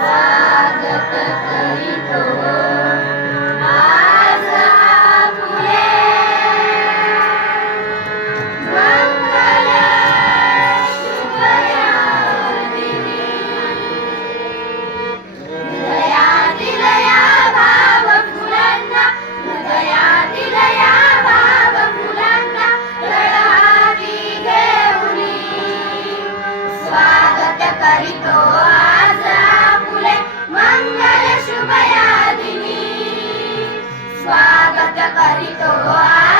स्वागत करीतो. Chaparrito Goa.